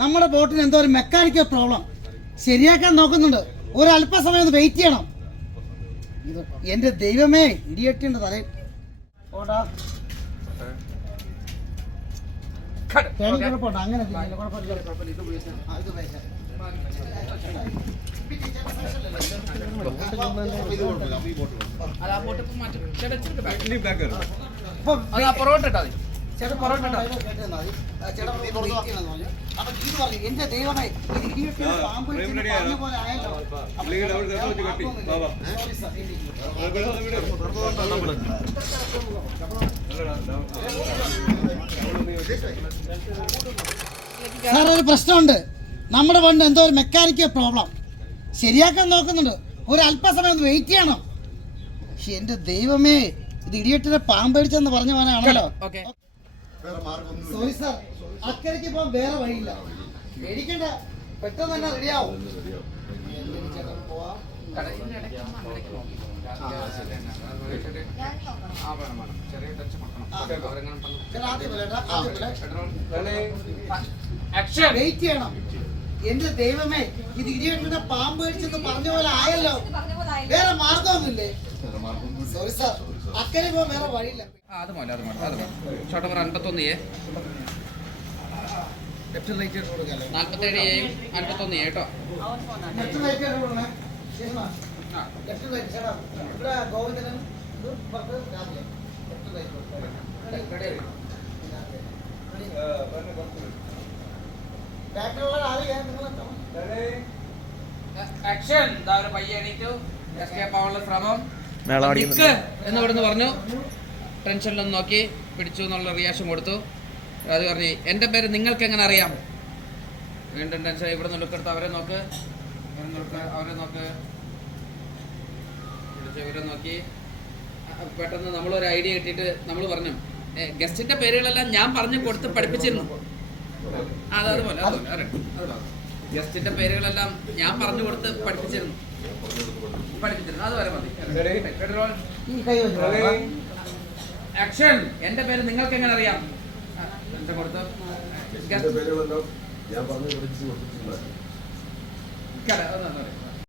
നമ്മുടെ ബോട്ടിന് എന്തോ ഒരു മെക്കാനിക്കൽ പ്രോബ്ലം ശരിയാക്കാൻ നോക്കുന്നുണ്ട്. ഒരു അല്പസമയം ഒന്ന് വെയിറ്റ് ചെയ്യണം. എന്റെ ദൈവമേ, ഇടിയട്ടിന്റെ തലയിൽ ഓടാ അങ്ങനെ എന്റെ ദൈവമേ, സാർ ഒരു പ്രശ്നമുണ്ട്. നമ്മുടെ വണ്ടി എന്തോ ഒരു മെക്കാനിക്കൽ പ്രോബ്ലം ശരിയാക്കാൻ നോക്കുന്നുണ്ട്. ഒരു അല്പസമയം ഒന്ന് വെയിറ്റ് ചെയ്യണം. എന്റെ ദൈവമേ, ഇത് ഇടിയട്ടിനെ പാമ്പടിച്ചെന്ന് പറഞ്ഞു പോകാനാണല്ലോ. സോറി സാർ, അക്കരയ്ക്ക് പോകാൻ വേറെ വഴിയില്ല. പേടിക്കണ്ട, പെട്ടെന്ന് തന്നെ റെഡിയാവും. വെയിറ്റ് ചെയ്യണം. എന്റെ ദൈവമേ, ഇത് ഇടിയട്ടിനെ പാമ്പ് കടിച്ചെന്ന് പറഞ്ഞ പോലെ ആയല്ലോ. വേറെ മാർഗമൊന്നുമില്ലേ? സോറി സാർ, അക്കരെ പോകാൻ വേറെ വഴിയില്ല. അത് മോനെ ഷോട്ട് നമ്പർ 51 ലെഫ്റ്റ് റൈറ്റ് 47 51 കേട്ടോ. ആക്ഷൻ. ഒരു പയ്യെ എണീറ്റു, എസ്കേപ്പ് ആവാനുള്ള ശ്രമം എന്ന് ഇവിടുന്ന് പറഞ്ഞു. ടെൻഷനിലൊന്ന് നോക്കി പിടിച്ചു എന്നുള്ള റിയാക്ഷൻ കൊടുത്തു. അത് പറഞ്ഞു, എൻ്റെ പേര് നിങ്ങൾക്ക് എങ്ങനെ അറിയാം? വീണ്ടും ടെൻഷൻ. ഇവിടുന്ന് ലുക്കെടുത്ത് അവരെ നോക്ക്, അവരെ നോക്ക്, ഇവരെ നോക്കി. പെട്ടെന്ന് നമ്മളൊരു ഐഡിയ കിട്ടിയിട്ട് നമ്മൾ പറഞ്ഞു, ഗസ്റ്റിന്റെ പേരുകളെല്ലാം ഞാൻ പറഞ്ഞു കൊടുത്ത് പഠിപ്പിച്ചിരുന്നു. അതുപോലെ ഗസ്റ്റിന്റെ പേരുകളെല്ലാം ഞാൻ പറഞ്ഞു കൊടുത്ത് പഠിപ്പിച്ചിരുന്നു. അത് വരെ മതി. ആക്ഷൻ. എന്റെ പേര് നിങ്ങൾക്ക് എങ്ങനെ അറിയാം? കൊടുത്തു.